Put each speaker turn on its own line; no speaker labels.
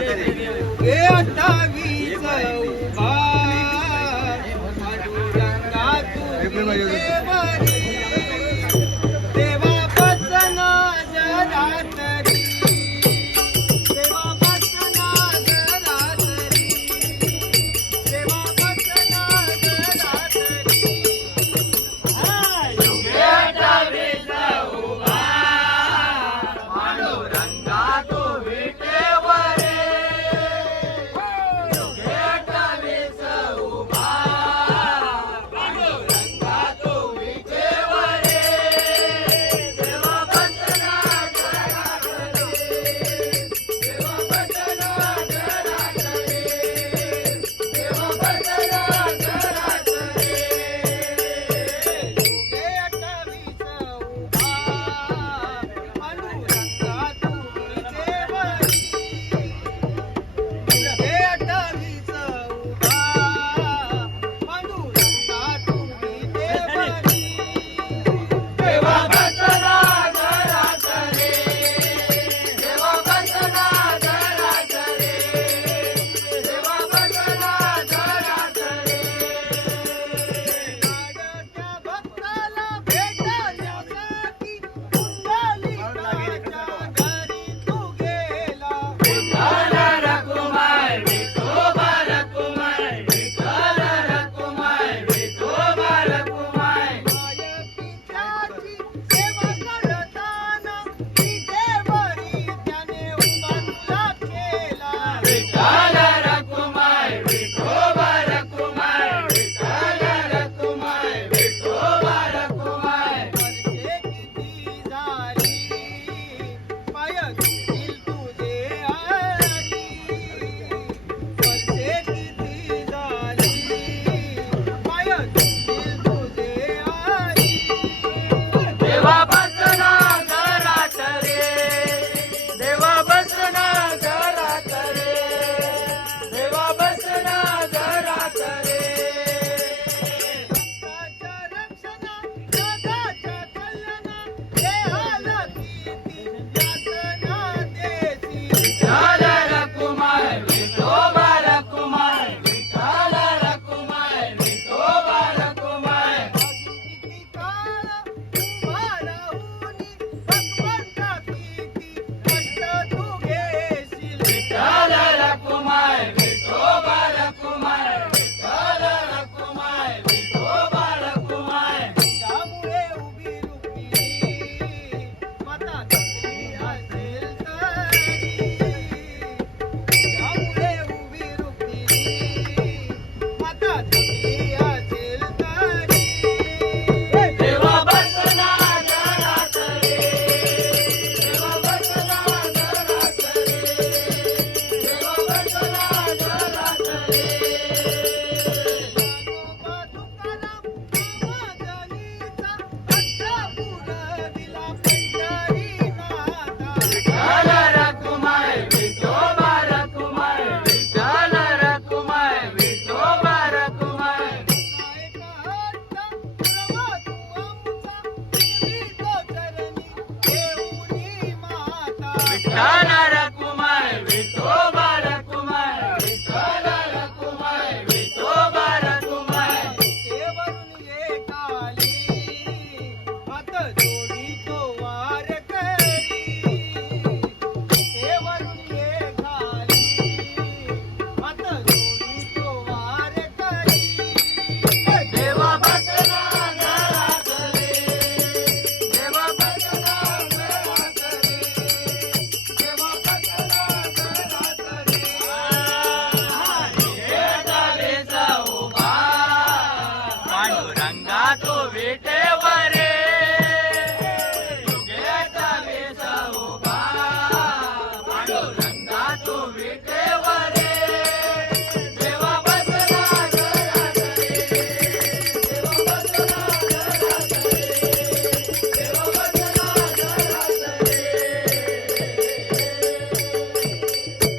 Eita!
thank you.